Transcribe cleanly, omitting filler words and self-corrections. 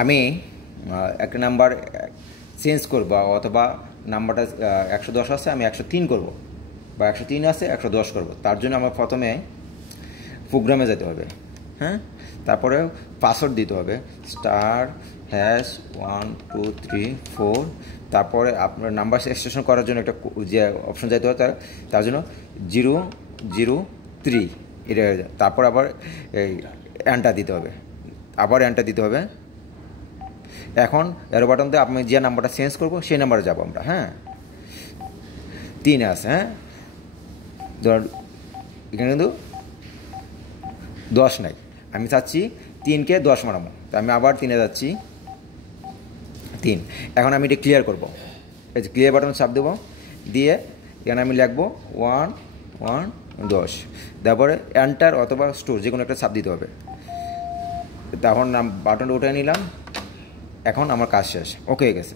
আমি একটা number change করব অথবা নাম্বারটা 110 আছে আমি 103 করব বা 103 আছে 110 করব। তার জন্য আমার প্রথমে প্রোগ্রামে যেতে হবে, হ্যাঁ, তারপরে পাসওয়ার্ড দিতে হবে *#123 তারপরে আপনার নাম্বার এক্সটেনশন করার জন্য একটা যে অপশন যেতে হবে তার জন্য 003 এটা, তারপর আবার এই এন্টার দিতে হবে, আবার এন্টার দিতে হবে। এখন এরো বাটন দিয়ে আমি যে নাম্বারটা চেঞ্জ করব সেই নাম্বারে যাব আমরা, হ্যাঁ 3 আছে, হ্যাঁ ধর এখানে কিন্তু 10 নাই, আমি চাচ্ছি 3কে 10 বানাবো, তো আমি আবার 3-এ যাচ্ছি 3। এখন আমি এটা ক্লিয়ার করব, এই যে ক্লিয়ার বাটন চাপ দেবো, দিয়ে এখানে আমি লিখবো 110, তারপরে এন্টার অথবা স্টোর যে কোনো একটা চাপ দিতে হবে। তখন বাটনটা উঠে নিলাম, এখন আমার কাজ শেষ, ওকে হয়ে গেছে।